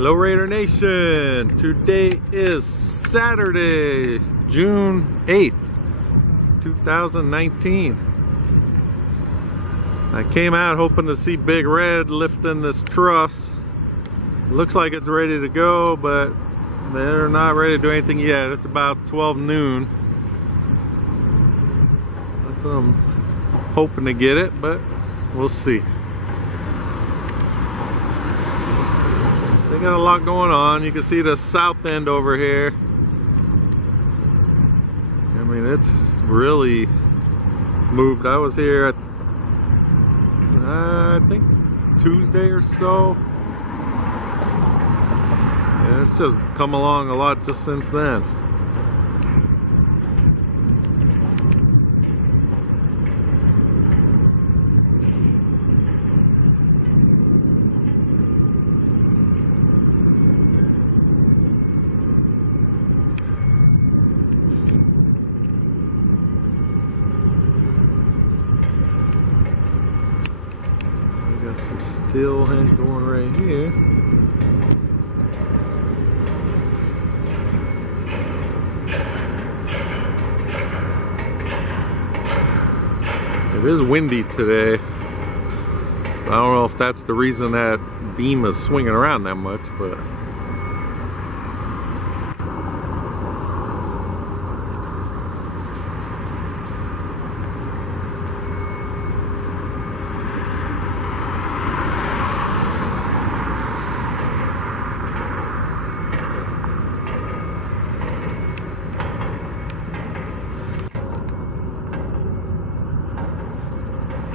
Hello Raider Nation! Today is Saturday, June 8th, 2019. I came out hoping to see Big Red lifting this truss. It looks like it's ready to go, but they're not ready to do anything yet. It's about 12 noon. That's what I'm hoping to get it, but we'll see. They got a lot going on. You can see the south end over here. I mean, it's really moved. I was here at, I think Tuesday or so. And it's just come along a lot just since then. Got some steel hand going right here. It is windy today, so I don't know if that's the reason that beam is swinging around that much, but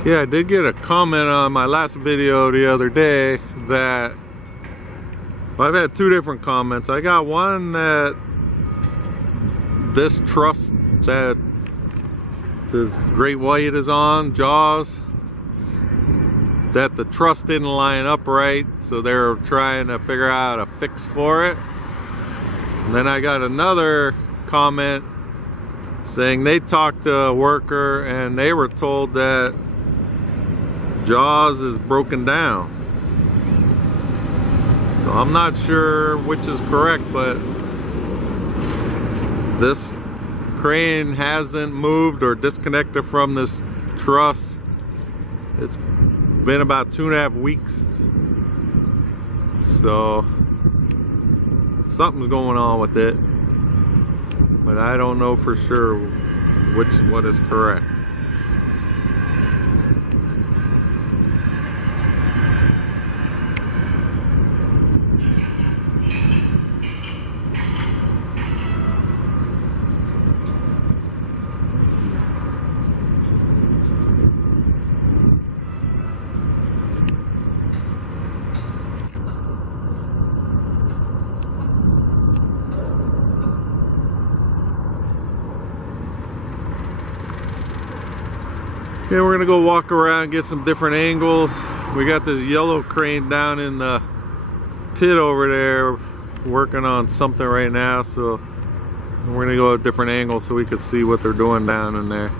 yeah, I did get a comment on my last video the other day that, well, I've had two different comments. I got one that this truss that this great white is on, Jaws, that the truss didn't line up right, so they're trying to figure out a fix for it. And then I got another comment saying they talked to a worker and they were told that Jaws is broken down. So I'm not sure which is correct, but this crane hasn't moved or disconnected from this truss. It's been about 2.5 weeks. So something's going on with it, but I don't know for sure which one is correct. Okay, we're gonna go walk around, get some different angles. We got this yellow crane down in the pit over there working on something right now, so we're gonna go at different angles so we can see what they're doing down in there.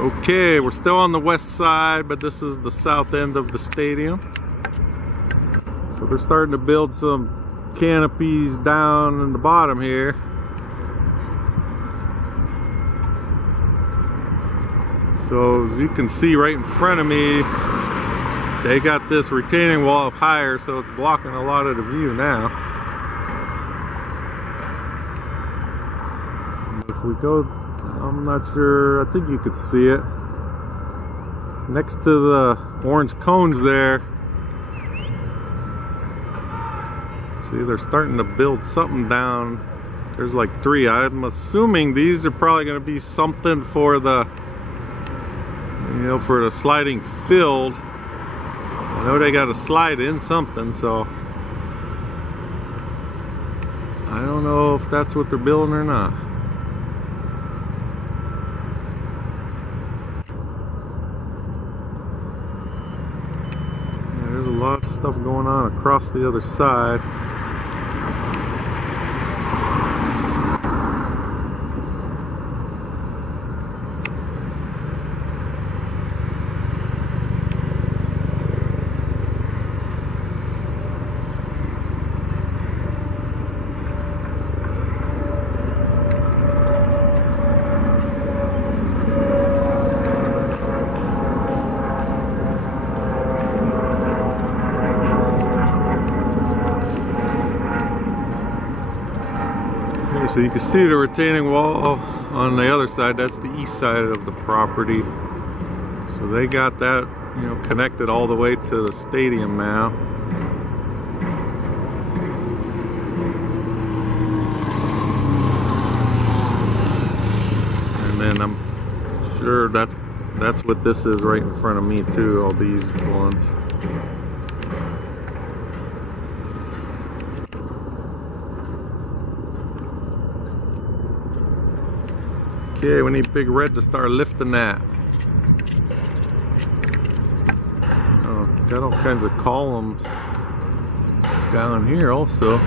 Okay, we're still on the west side, but this is the south end of the stadium. So they're starting to build some canopies down in the bottom here. So as you can see right in front of me, they got this retaining wall up higher, so it's blocking a lot of the view now. If we go, I'm not sure, I think you could see it. Next to the orange cones there, see they're starting to build something down. There's like 3. I'm assuming these are probably going to be something for the, you know, for the sliding field. I know they got to slide in something, so I don't know if that's what they're building or not. Yeah, there's a lot of stuff going on across the other side. Okay, so you can see the retaining wall on the other side. That's the east side of the property. So they got that, you know, connected all the way to the stadium now. And then I'm sure that's what this is right in front of me too, all these ones. Okay, we need Big Red to start lifting that. Oh, got all kinds of columns down here also.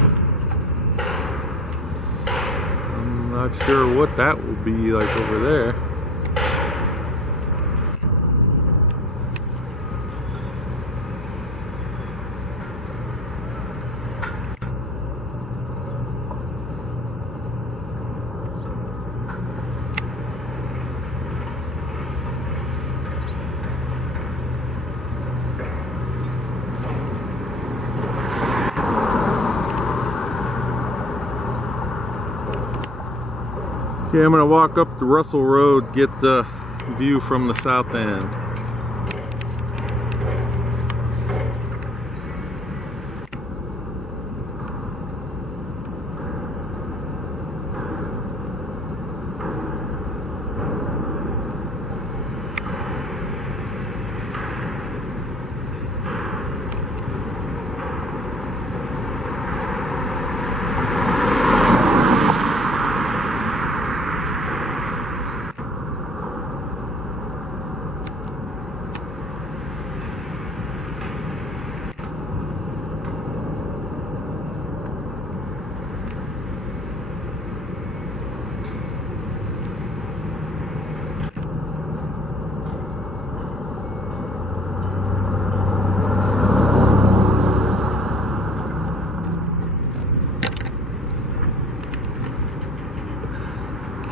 I'm not sure what that will be like over there. Okay, I'm gonna walk up the Russell Road, get the view from the south end.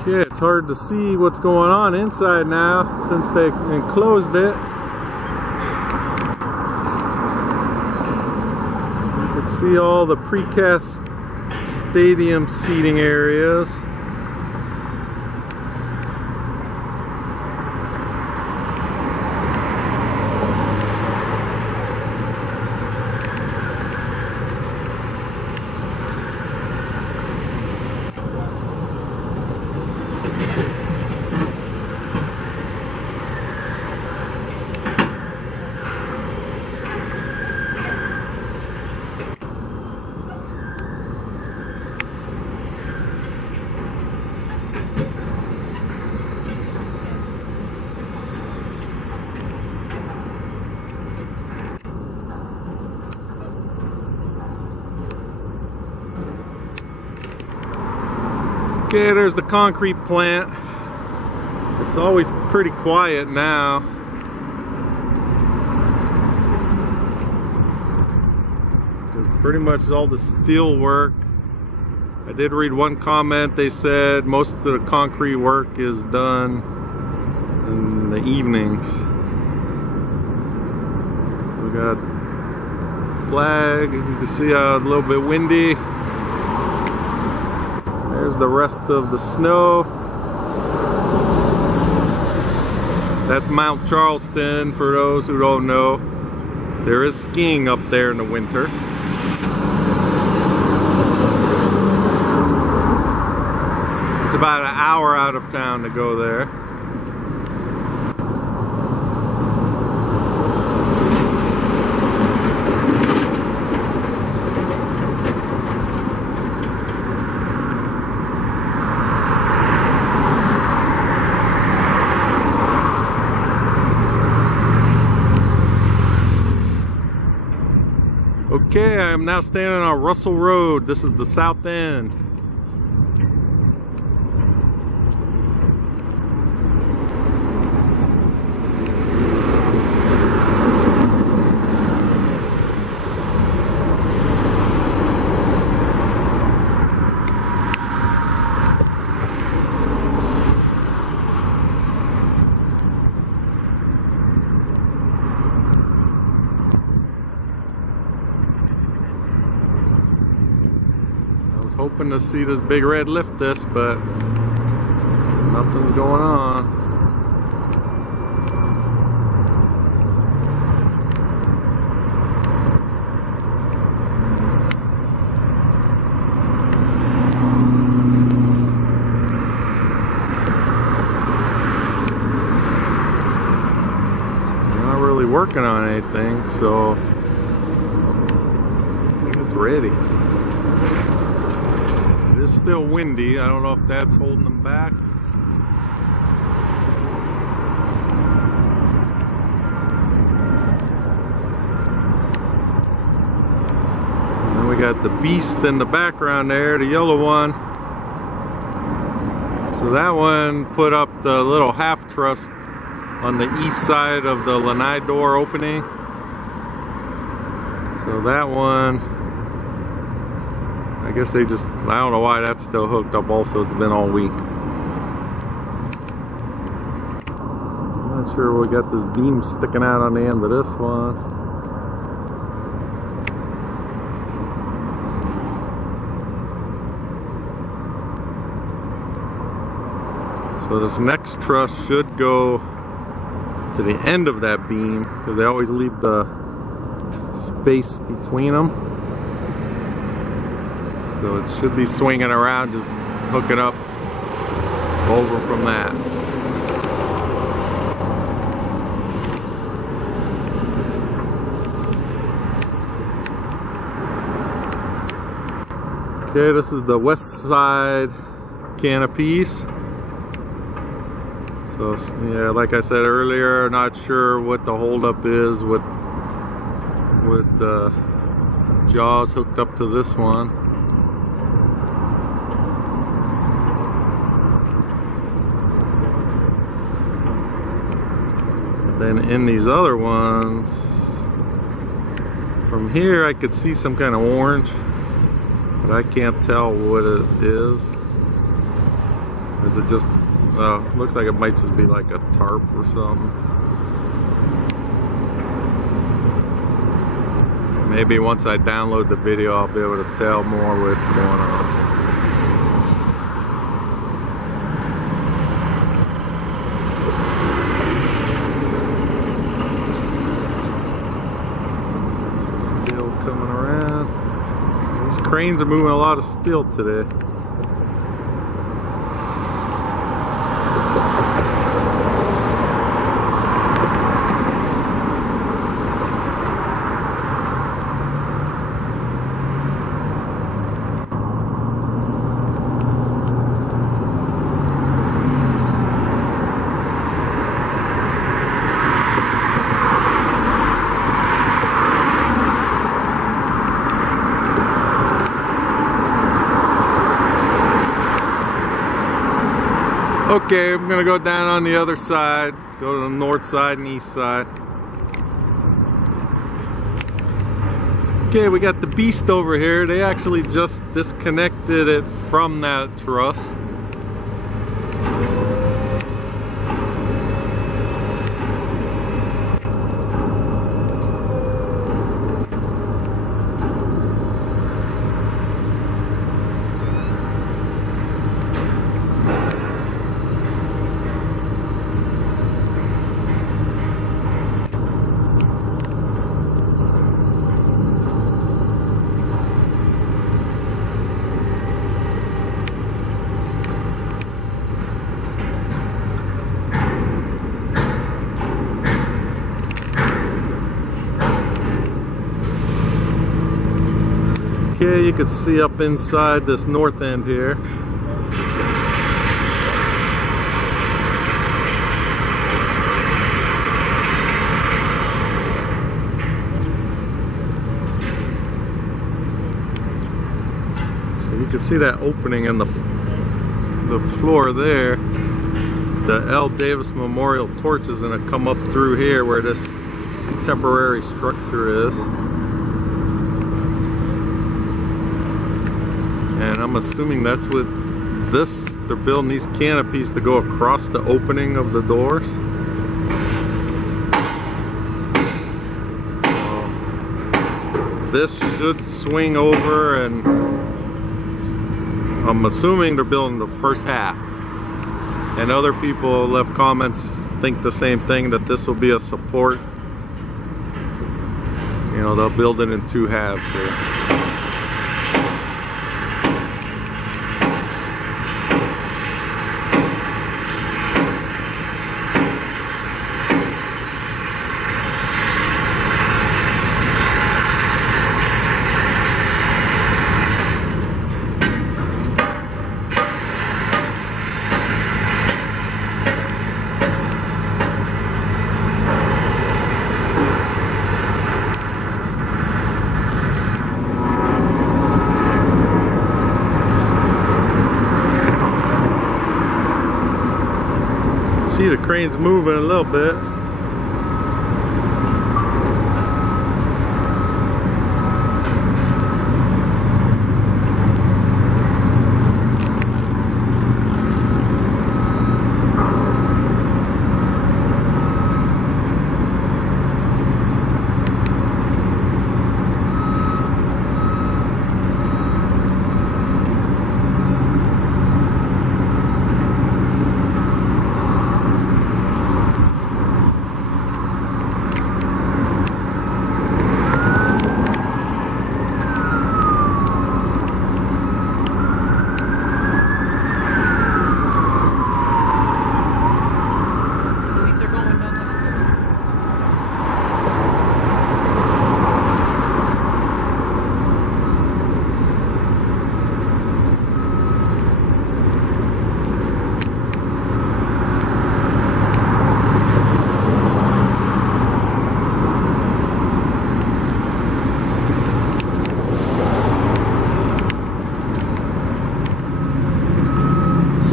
Yeah, it's hard to see what's going on inside now since they enclosed it. You can see all the precast stadium seating areas. Okay, there's the concrete plant. It's always pretty quiet now. Pretty much all the steel work. I did read one comment, they said most of the concrete work is done in the evenings. We got flag, you can see how a little bit windy. There's the rest of the snow. That's Mount Charleston, for those who don't know. There is skiing up there in the winter. It's about an hour out of town to go there. Okay, I am now standing on Russell Road. This is the south end. hoping to see this big red lift this, but nothing's going on. Working on anything, so I think it's ready. It is still windy. I don't know if that's holding them back. And then we got the beast in the background there, the yellow one. So that one put up the little half truss on the east side of the lanai door opening. So that one, I guess they just, I don't know why that's still hooked up also. It's been all week. I'm not sure we got this beam sticking out on the end of this one. So this next truss should go to the end of that beam, because they always leave the space between them. So it should be swinging around, just hooking up over from that. Okay, this is the west side canopies. So yeah, like I said earlier, not sure what the holdup is with the jaws hooked up to this one. Then in these other ones, from here I could see some kind of orange, but I can't tell what it is. Is it just looks like it might just be like a tarp or something. Maybe once I download the video, I'll be able to tell more what's going on. Some steel coming around. These cranes are moving a lot of steel today. Okay, I'm gonna go down on the other side, go to the north side and east side. Okay, we got the beast over here. They actually just disconnected it from that truss. Okay, you can see up inside this north end here. So you can see that opening in the floor there. The L. Davis Memorial torch is going to come up through here where this temporary structure is. And I'm assuming that's what this, they're building these canopies to go across the opening of the doors. This should swing over and I'm assuming they're building the first half. And other people left comments think the same thing, that this will be a support. You know, they'll build it in 2 halves here. See the crane's moving a little bit.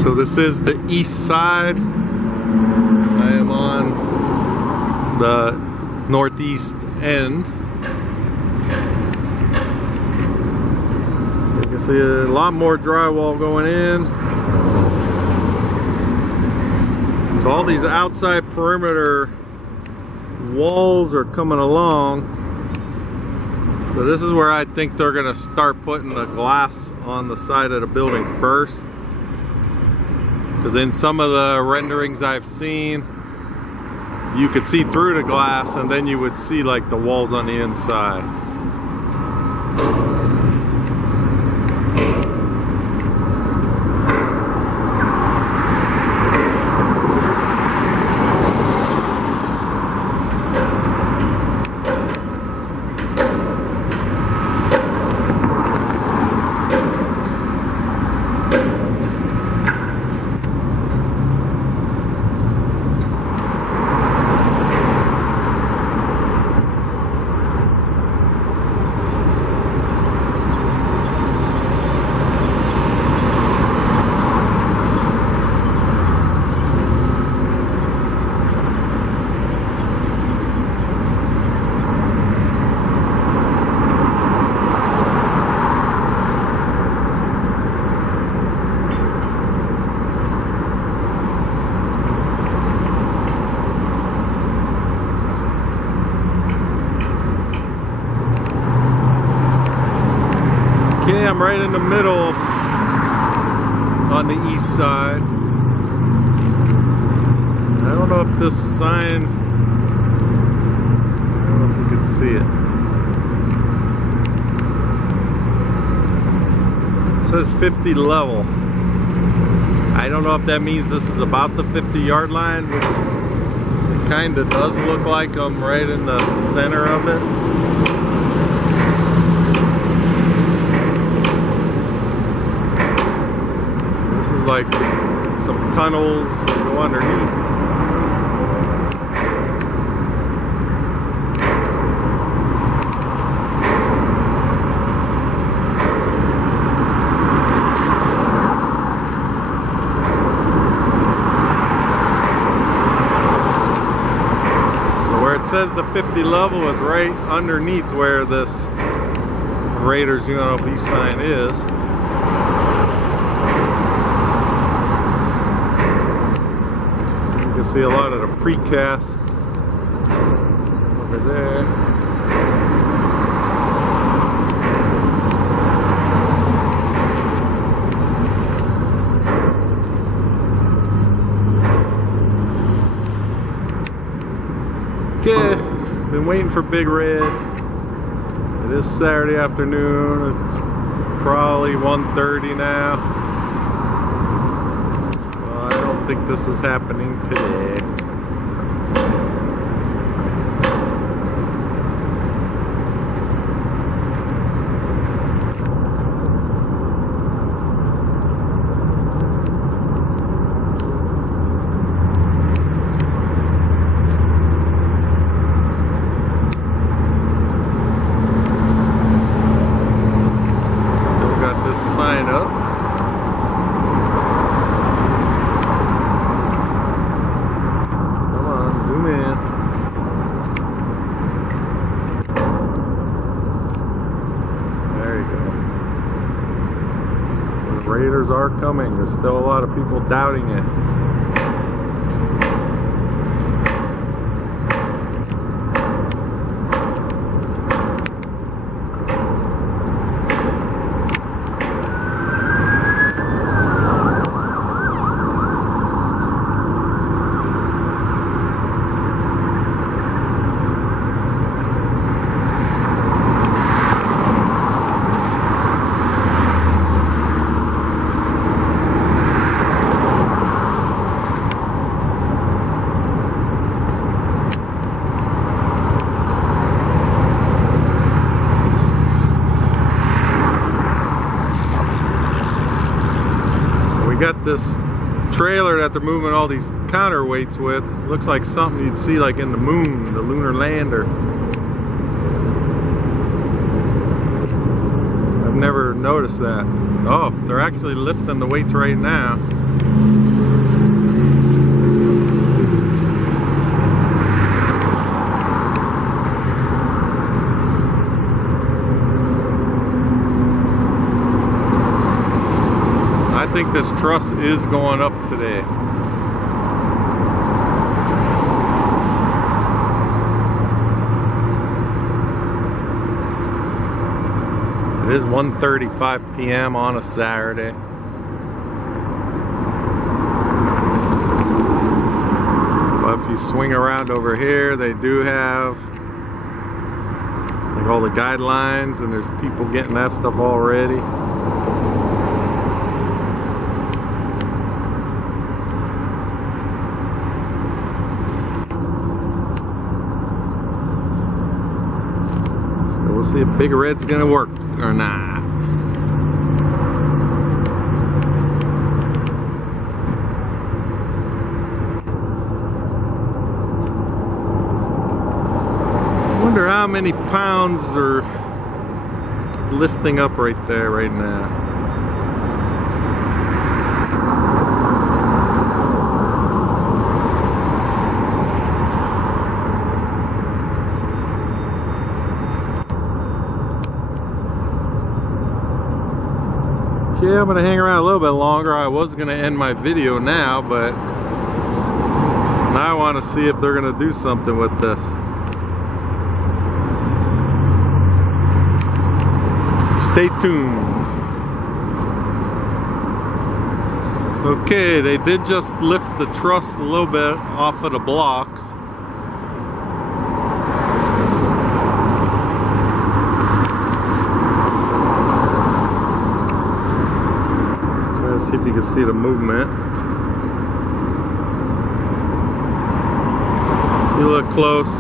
So this is the east side. I am on the northeast end. So you can see a lot more drywall going in. So all these outside perimeter walls are coming along. So this is where I think they're gonna start putting the glass on the side of the building first. Because in some of the renderings I've seen, you could see through the glass and then you would see like the walls on the inside. Okay, I'm right in the middle on the east side. I don't know if this sign, I don't know if you can see it. It says 50 level. I don't know if that means this is about the 50-yard line, which it kind of does look like I'm right in the center of it. Like some tunnels to go underneath. So where it says the 50 level is right underneath where this Raiders UNLV sign is. You can see a lot of the precast over there. been waiting for Big Red. It is Saturday afternoon. It's probably 1:30 now. Well, I don't think this is happening today. Sign up. Come on, zoom in. There you go. The Raiders are coming. There's still a lot of people doubting it. We got this trailer that they're moving all these counterweights with. Looks like something you'd see like in the moon, the lunar lander. I've never noticed that. Oh, they're actually lifting the weights right now. I think this truss is going up today. It is 1:35 p.m. on a Saturday. But if you swing around over here, they do have like all the guidelines, and there's people getting that stuff already. We'll see if Big Red's gonna work or not. I wonder how many pounds are lifting up right there right now. Yeah, I'm gonna hang around a little bit longer. I was gonna end my video now, but now I want to see if they're gonna do something with this. Stay tuned. Okay, they did just lift the truss a little bit off of the blocks. See if you can see the movement. You look close,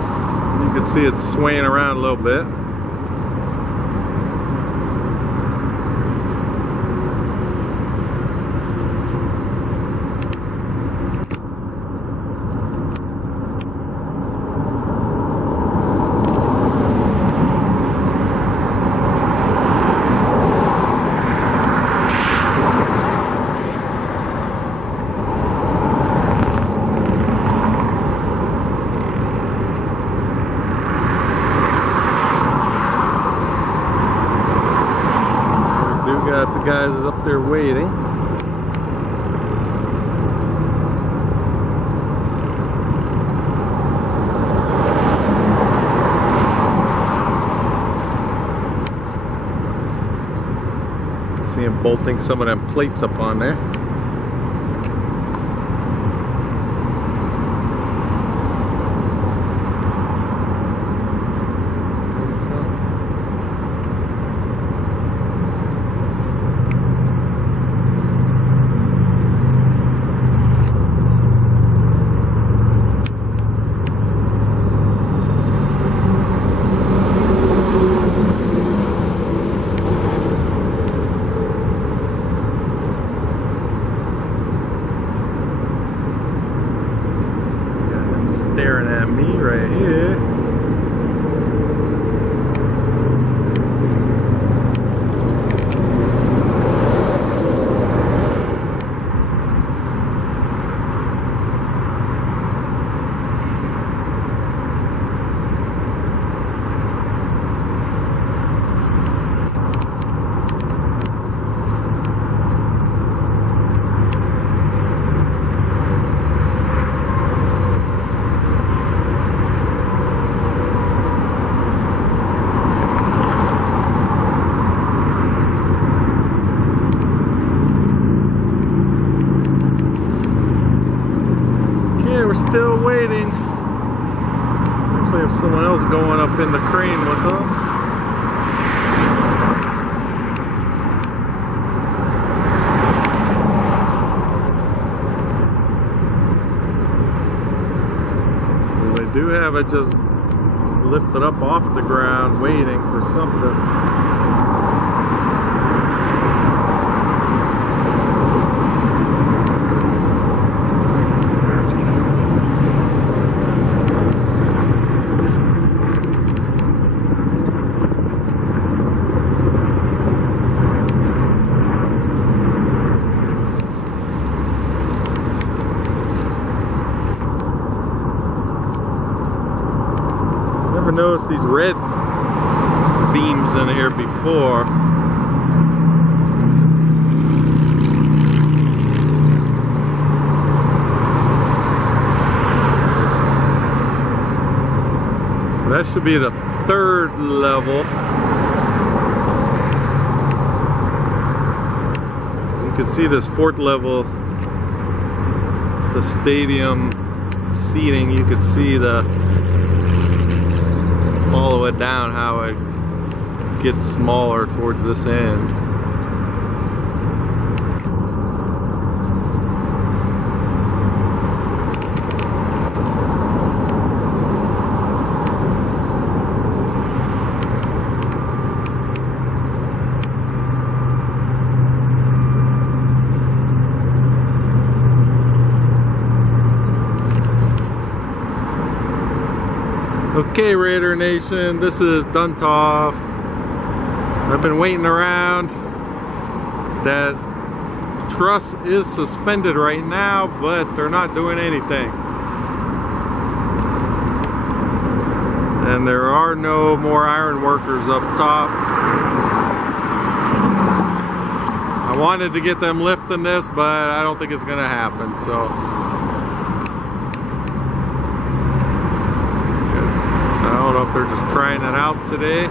you can see it swaying around a little bit. Got the guys up there waiting. See him bolting some of them plates up on there. staring at me right here. We're still waiting. Looks like there's someone else going up in the crane with them. Well, they do have it just lifted up off the ground, waiting for something. Never noticed these red beams in here before. So that should be the third level. As you can see, this fourth level, the stadium seating, you could see follow it down, how it gets smaller towards this end. Okay, Raider Nation, this is Duntov. I've been waiting around. That truss is suspended right now, but they're not doing anything. And there are no more iron workers up top. I wanted to get them lifting this, but I don't think it's gonna happen, so. I don't know if they're just trying it out today.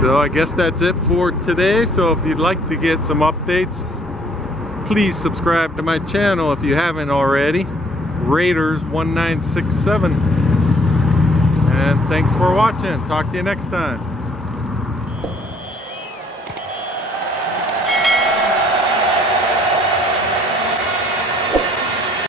So I guess that's it for today. So if you'd like to get some updates, please subscribe to my channel if you haven't already. Raiders 1967. And thanks for watching. Talk to you next time.